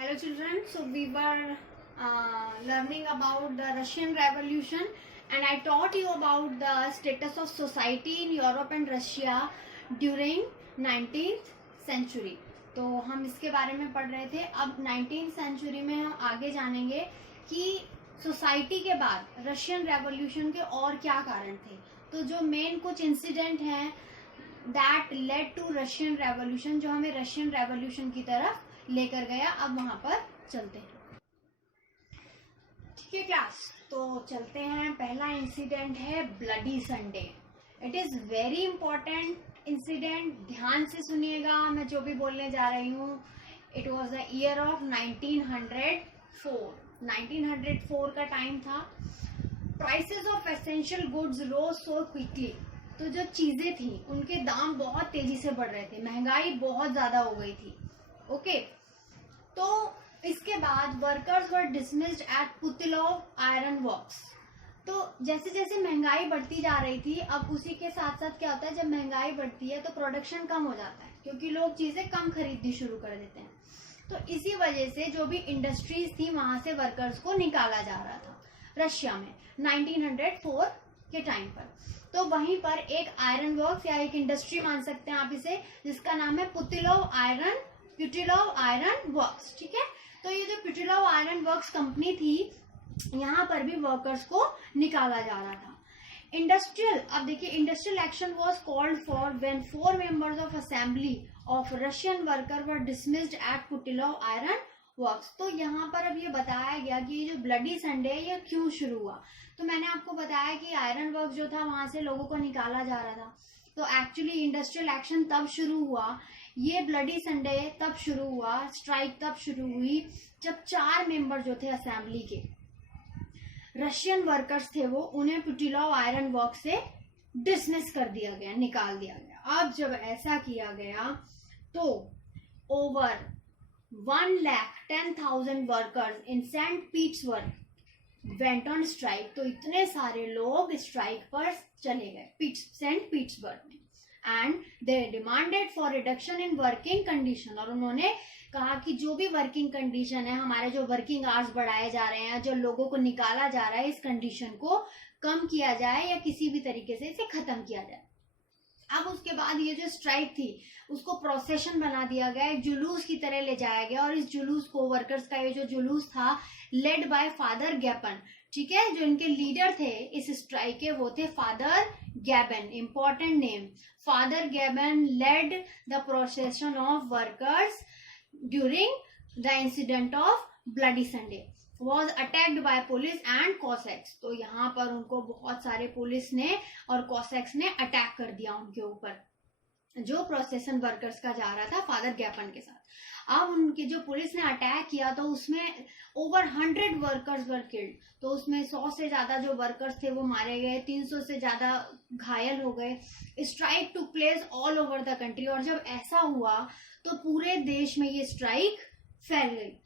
Hello children, so we were learning about the Russian Revolution and I taught you about the status of society in Europe and Russia during 19th century. तो हम इसके बारे में पढ़ रहे थे. अब 19th सेंचुरी में हम आगे जानेंगे कि सोसाइटी के बाद रशियन रेवोल्यूशन के और क्या कारण थे. तो जो मेन कुछ इंसिडेंट हैं that led to Russian revolution, जो हमें रशियन रेवोल्यूशन की तरफ लेकर गया. अब वहां पर चलते हैं. ठीक है क्लास, तो चलते हैं. पहला इंसिडेंट है bloody Sunday. It is very important incident. ध्यान से सुनिएगा मैं जो भी बोलने जा रही हूँ. It was the year of 1904. 1904 का टाइम था. Prices of essential goods rose so quickly. तो जो चीजें थी उनके दाम बहुत तेजी से बढ़ रहे थे. महंगाई बहुत ज्यादा हो गई थी. ओके तो इसके बाद workers were dismissed at Putilov iron works. तो जैसे जैसे महंगाई बढ़ती जा रही थी, अब उसी के साथ साथ क्या होता है, जब महंगाई बढ़ती है तो प्रोडक्शन कम हो जाता है क्योंकि लोग चीजें कम खरीदनी शुरू कर देते हैं. तो इसी वजह से जो भी इंडस्ट्रीज थी वहां से वर्कर्स को निकाला जा रहा था रशिया में 1904 के टाइम पर. तो वहीं पर एक आयरन वर्क्स या एक इंडस्ट्री मान सकते हैं आप इसे, जिसका नाम है पुतिलोव आयरन वर्क्स. ठीक है, तो ये जो पुतिलोव आयरन वर्क्स कंपनी थी, यहाँ पर भी वर्कर्स को निकाला जा रहा था. इंडस्ट्रियल, अब देखिए, industrial action was called for when 4 members of assembly of Russian worker were dismissed at Putilov iron works. तो यहाँ पर अब ये बताया गया कि ये जो ब्लडी संडे है ये क्यों शुरू हुआ. तो मैंने आपको बताया कि आयरन वर्क जो था वहां से लोगों को निकाला जा रहा था. तो एक्चुअली इंडस्ट्रियल एक्शन तब शुरू हुआ, ये ब्लडी संडे तब शुरू हुआ, स्ट्राइक तब शुरू हुई जब 4 मेंबर जो थे असेंबली के रशियन वर्कर्स थे, वो उन्हें पुतिलोव आयरन वर्क से डिसमिस कर दिया गया, निकाल दिया गया. अब जब ऐसा किया गया तो over 1,10,000 workers in Saint Petersburg went on strike. तो इतने सारे लोग स्ट्राइक पर चले गए सेंट पीटर्सबर्ग में. And they demanded for reduction in working condition. और उन्होंने कहा कि जो भी वर्किंग कंडीशन है, हमारे जो वर्किंग आवर्स बढ़ाए जा रहे हैं, जो लोगों को निकाला जा रहा है, इस कंडीशन को कम किया जाए या किसी भी तरीके से इसे खत्म किया जाए. अब उसके बाद ये जो स्ट्राइक थी उसको प्रोसेशन बना दिया गया, एक जुलूस की तरह ले जाया गया. और इस जुलूस को, वर्कर्स का ये जो जुलूस था, लेड बाय फादर गैपन. ठीक है, जो इनके लीडर थे इस स्ट्राइक के वो थे father Gaban. Important name, father Gaban led the procession of workers during the incident of bloody Sunday. Was attacked by police and Cossacks. तो यहाँ पर उनको बहुत सारे पुलिस ने और कॉसेक्स ने अटैक कर दिया उनके ऊपर, जो प्रोसेशन वर्कर्स का जा रहा था फादर गैपन के साथ. अब उनके जो पुलिस ने अटैक किया तो उसमें ओवर 100 वर्कर्स वर किल्ड. तो उसमें 100 से ज्यादा जो वर्कर्स थे वो मारे गए, 300 से ज्यादा घायल हो गए. Strike took place all over the country. और जब ऐसा हुआ तो पूरे देश में ये स्ट्राइक फैल गई.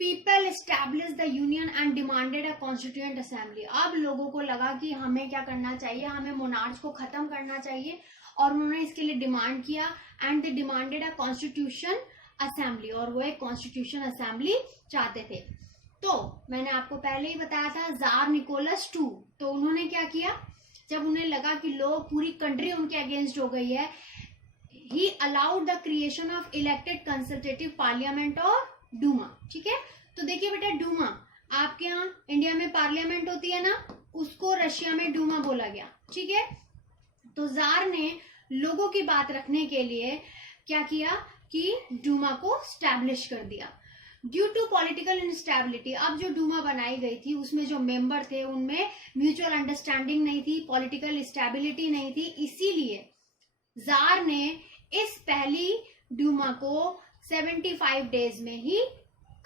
People establish the union and demanded a constituent assembly. अब लोगों को लगा कि हमें क्या करना चाहिए, हमें मोनार्च को खत्म करना चाहिए, और उन्होंने इसके लिए डिमांड किया. And they demanded a constitution assembly. और वो एक कॉन्स्टिट्यूशन असेंबली चाहते थे. तो मैंने आपको पहले ही बताया था जार निकोलस II. तो उन्होंने क्या किया, जब उन्हें लगा कि लोग, पूरी कंट्री उनके अगेंस्ट हो गई है, he allowed the creation of elected consultative parliament और डूमा. ठीक है, तो देखिए बेटा, डूमा आपके यहाँ इंडिया में पार्लियामेंट होती है ना, उसको रशिया में डूमा बोला गया. ठीक है, तो जार ने लोगों की बात रखने के लिए क्या किया कि डूमा को स्टैब्लिश कर दिया. ड्यू टू पॉलिटिकल इंस्टेबिलिटी, अब जो डूमा बनाई गई थी उसमें जो मेंबर थे उनमें म्यूचुअल अंडरस्टैंडिंग नहीं थी, पॉलिटिकल स्टेबिलिटी नहीं थी. इसीलिए जार ने इस पहली डूमा को 75 डेज में ही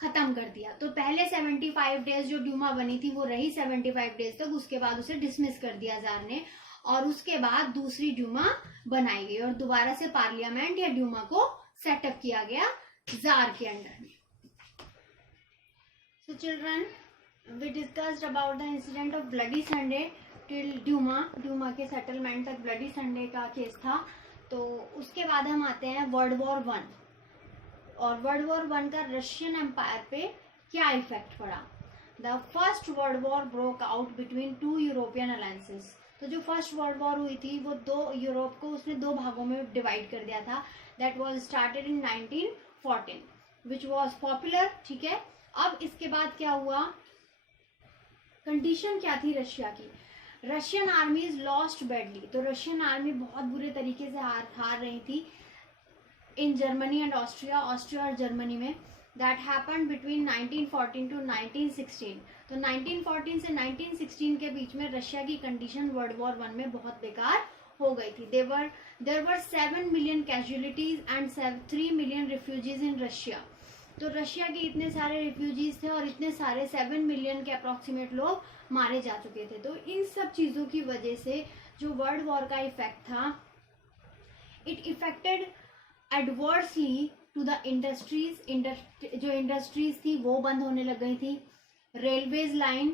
खत्म कर दिया. तो पहले 75 डेज जो डूमा बनी थी वो रही 75 डेज तक. उसके बाद उसे डिसमिस कर दिया जार ने, और उसके बाद दूसरी डूमा बनाई गई और दोबारा से पार्लियामेंट या डूमा को सेटअप किया गया जार के अंडर में. So children, we discussed about the incident of bloody Sunday till Duma के सेटलमेंट तक ब्लडी संडे का केस था. तो उसके बाद हम आते हैं वर्ल्ड वॉर 1. और वर्ल्ड वॉर वन का रशियन एम्पायर पे क्या इफेक्ट पड़ा। The first world war broke out between two European alliances. तो जो फर्स्ट वर्ल्ड वॉर हुई थी वो दो यूरोप को उसने दो भागों में डिवाइड कर दिया था। That was started in 1914 which was popular. ठीक है, अब इसके बाद क्या हुआ, कंडीशन क्या थी रशिया की। Russian armies lost badly. तो रशियन आर्मी बहुत बुरे तरीके से हार रही थी इन जर्मनी एंड ऑस्ट्रिया और जर्मनी में। That happened between 1914 to 1916। तो 1914 से 1916 के बीच में रशिया की कंडीशन वर्ल्ड वॉर वन में बहुत बेकार हो गई थी। There were 7 million casualties and 3 million refugees in Russia. तो रशिया के इतने सारे रिफ्यूजीज थे और इतने सारे 7 मिलियन के अप्रोक्सीमेट लोग मारे जा चुके थे। तो इन सब चीज़ों की वजह से जो वर्ल्ड वॉर का इफेक्ट था, it affected adversely to the industries. जो इंडस्ट्रीज थी वो बंद होने लग गई थी, रेलवेज लाइन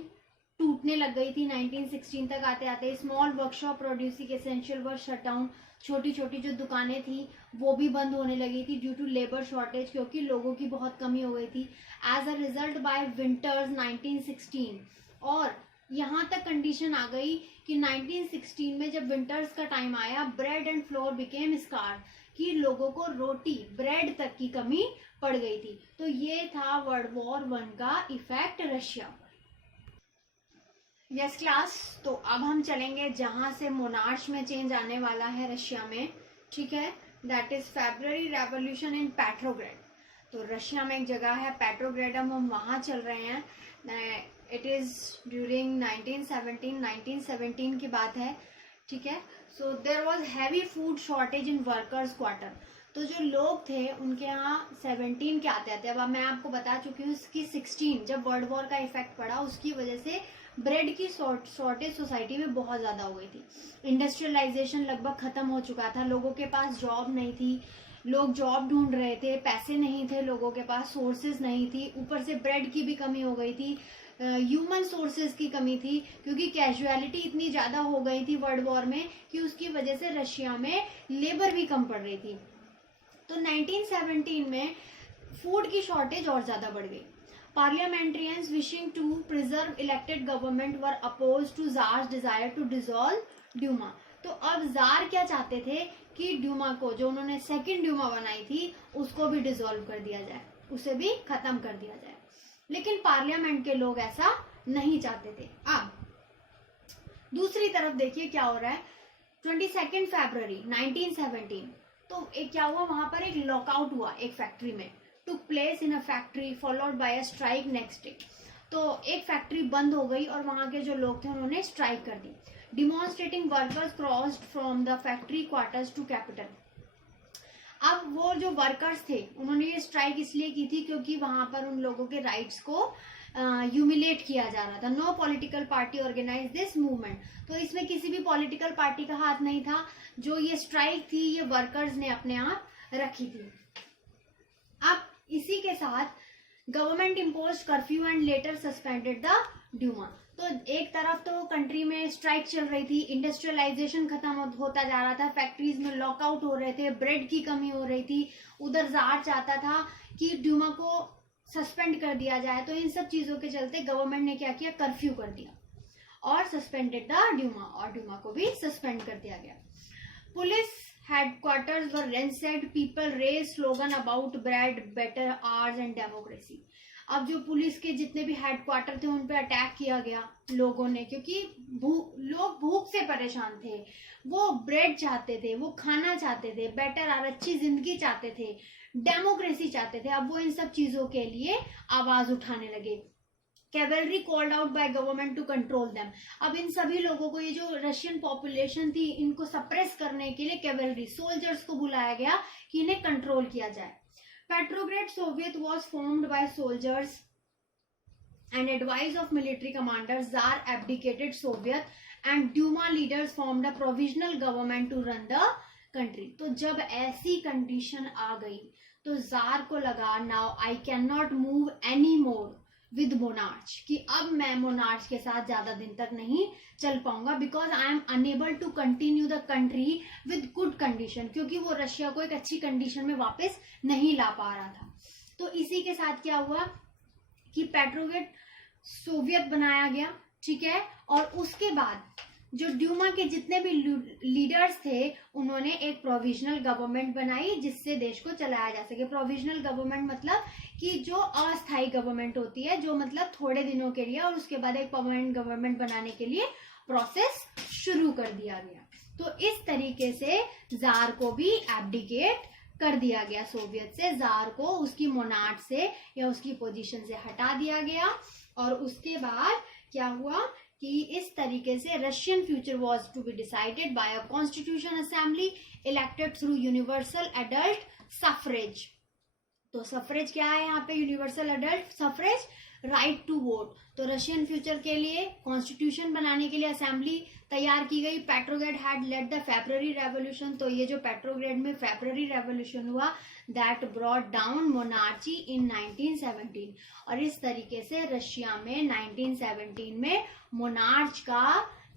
टूटने लग गई थी 1916 तक आते आते। Small workshop producing essential work shut down. छोटी छोटी जो दुकानें थी वो भी बंद होने लगी थी ड्यू टू लेबर शॉर्टेज, क्योंकि लोगों की बहुत कमी हो गई थी as a result by winters 1916। और यहाँ तक कंडीशन आ गई कि 1916 में जब विंटर्स का टाइम आया, bread and flour became scarce, कि लोगों को रोटी ब्रेड तक की कमी पड़ गई थी। तो ये था वर्ल्ड वॉर वन का इफेक्ट रशिया। यस क्लास, तो अब हम चलेंगे जहां से मोनार्च में चेंज आने वाला है रशिया में। ठीक है, that is February revolution in Petrograd. तो रशिया में एक जगह है पेट्रोग्रेड, हम वहां चल रहे हैं। इट इज ड्यूरिंग 1917 की बात है। ठीक है, so there was heavy food shortage in workers quarter. तो जो लोग थे उनके यहाँ 17 के आते आते, अब मैं आपको बता चुकी हूँ कि 16 जब वर्ल्ड वॉर का इफेक्ट पड़ा उसकी वजह से ब्रेड की शॉर्टेज सोसाइटी में बहुत ज़्यादा हो गई थी। इंडस्ट्रियलाइजेशन लगभग खत्म हो चुका था, लोगों के पास जॉब नहीं थी, लोग जॉब ढूंढ रहे थे, पैसे नहीं थे लोगों के पास, सोर्सेज नहीं थी, ऊपर से ब्रेड की भी कमी हो गई थी, ह्यूमन सोर्सेज की कमी थी, क्योंकि कैजुअलिटी इतनी ज़्यादा हो गई थी वर्ल्ड वॉर में कि उसकी वजह से रशिया में लेबर भी कम पड़ रही थी। तो 1917 में फूड की शॉर्टेज और ज़्यादा बढ़ गई। Parliamentarians wishing to preserve elected government were opposed to Tsar's desire to dissolve Duma। तो अब जार क्या चाहते थे कि ड्यूमा को, जो उन्होंने सेकंड ड्यूमा बनाई थी, उसको भी डिसॉल्व कर दिया जाए, उसे भी खत्म कर दिया जाए। लेकिन पार्लियामेंट के लोग ऐसा नहीं चाहते थे। अब दूसरी तरफ देखिए क्या हो रहा है। 22 फरवरी 1917 तो एक क्या हुआ, वहां पर एक लॉकआउट हुआ एक फैक्ट्री में। took place in a factory followed by a strike next day। तो एक फैक्ट्री बंद हो गई और वहां के जो लोग थे उन्होंने स्ट्राइक कर दी। Demonstrating workers crossed from the factory quarters to capital. अब वो जो वर्कर्स थे उन्होंने ये स्ट्राइक इसलिए की थी क्योंकि वहां पर उन लोगों के राइट्स को ह्यूमिलेट किया जा रहा था। No political party organise this movement. तो इसमें किसी भी पॉलिटिकल पार्टी का हाथ नहीं था। जो ये स्ट्राइक थी ये वर्कर्स ने अपने आप रखी थी। अब इसी के साथ government impose curfew and later suspended the Duma. तो एक तरफ तो कंट्री में स्ट्राइक चल रही थी, इंडस्ट्रियलाइजेशन खत्म होता जा रहा था, फैक्ट्रीज में लॉकआउट हो रहे थे, ब्रेड की कमी हो रही थी, उधर जार चाहता था कि ड्यूमा को सस्पेंड कर दिया जाए। तो इन सब चीजों के चलते गवर्नमेंट ने क्या किया, कर्फ्यू कर दिया और सस्पेंडेड द ड्यूमा, और ड्यूमा को भी सस्पेंड कर दिया गया। Police headquarters were ransacked, people raised slogan about bread, better hours and democracy। अब जो पुलिस के जितने भी हेडक्वार्टर थे उन पे अटैक किया गया लोगों ने, क्योंकि लोग भूख से परेशान थे, वो ब्रेड चाहते थे, वो खाना चाहते थे, बेटर और अच्छी जिंदगी चाहते थे, डेमोक्रेसी चाहते थे। अब वो इन सब चीजों के लिए आवाज उठाने लगे। Cavalry called out by government to control them. अब इन सभी लोगों को, ये जो रशियन पॉपुलेशन थी, इनको सप्रेस करने के लिए कैवेलरी सोल्जर्स को बुलाया गया कि इन्हें कंट्रोल किया जाए। Petrograd Soviet was formed by soldiers and advice of military commanders. Tsar abdicated Soviet and Duma leaders formed a provisional government to run the country. तो जब ऐसी कंडीशन आ गई तो जार को लगा, now I can not move any more, with monarch, कि अब मैं मोनार्च के साथ ज्यादा दिन तक नहीं चल पाऊंगा, because I am unable to continue the country with good condition, क्योंकि वो रशिया को एक अच्छी कंडीशन में वापस नहीं ला पा रहा था। तो इसी के साथ क्या हुआ कि पेट्रोग्रेड सोवियत बनाया गया, ठीक है। और उसके बाद जो ड्यूमा के जितने भी लीडर्स थे उन्होंने एक प्रोविजनल गवर्नमेंट बनाई जिससे देश को चलाया जा सके। प्रोविजनल गवर्नमेंट मतलब कि जो अस्थायी गवर्नमेंट होती है, जो मतलब थोड़े दिनों के लिए, और उसके बाद एक परमानेंट गवर्नमेंट बनाने के लिए प्रोसेस शुरू कर दिया गया। तो इस तरीके से जार को भी एब्डिकेट कर दिया गया सोवियत से, जार को उसकी मोनार्च से या उसकी पोजीशन से हटा दिया गया। और उसके बाद क्या हुआ कि इस तरीके से Russian future was to be decided by a constitution assembly elected through universal adult suffrage. तो सफरेज क्या है यहाँ पे, universal adult suffrage, right to vote. तो रशियन फ्यूचर के लिए कॉन्स्टिट्यूशन बनाने के लिए असेंबली तैयार की गई। Petrograd had led the February revolution, तो ये जो पेट्रोग्रेड में फेब्रुअरी रेवोल्यूशन हुआ that brought down monarchy in 1917। और इस तरीके से रशिया में 1917 में मोनार्च का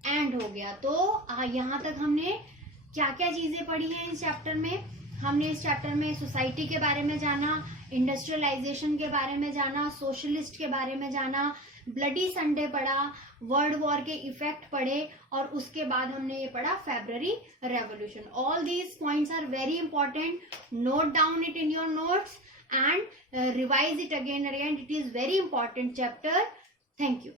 एंड हो गया। तो यहाँ तक हमने क्या क्या चीजें पढ़ी हैं इस चैप्टर में। हमने इस चैप्टर में सोसाइटी के बारे में जाना, इंडस्ट्रियलाइजेशन के बारे में जाना, सोशलिस्ट के बारे में जाना, ब्लडी संडे पढ़ा, वर्ल्ड वॉर के इफेक्ट पढ़े, और उसके बाद हमने ये पढ़ा February revolution. All these points are very important, note down it in your notes and revise it again and again. It is very important chapter. Thank you.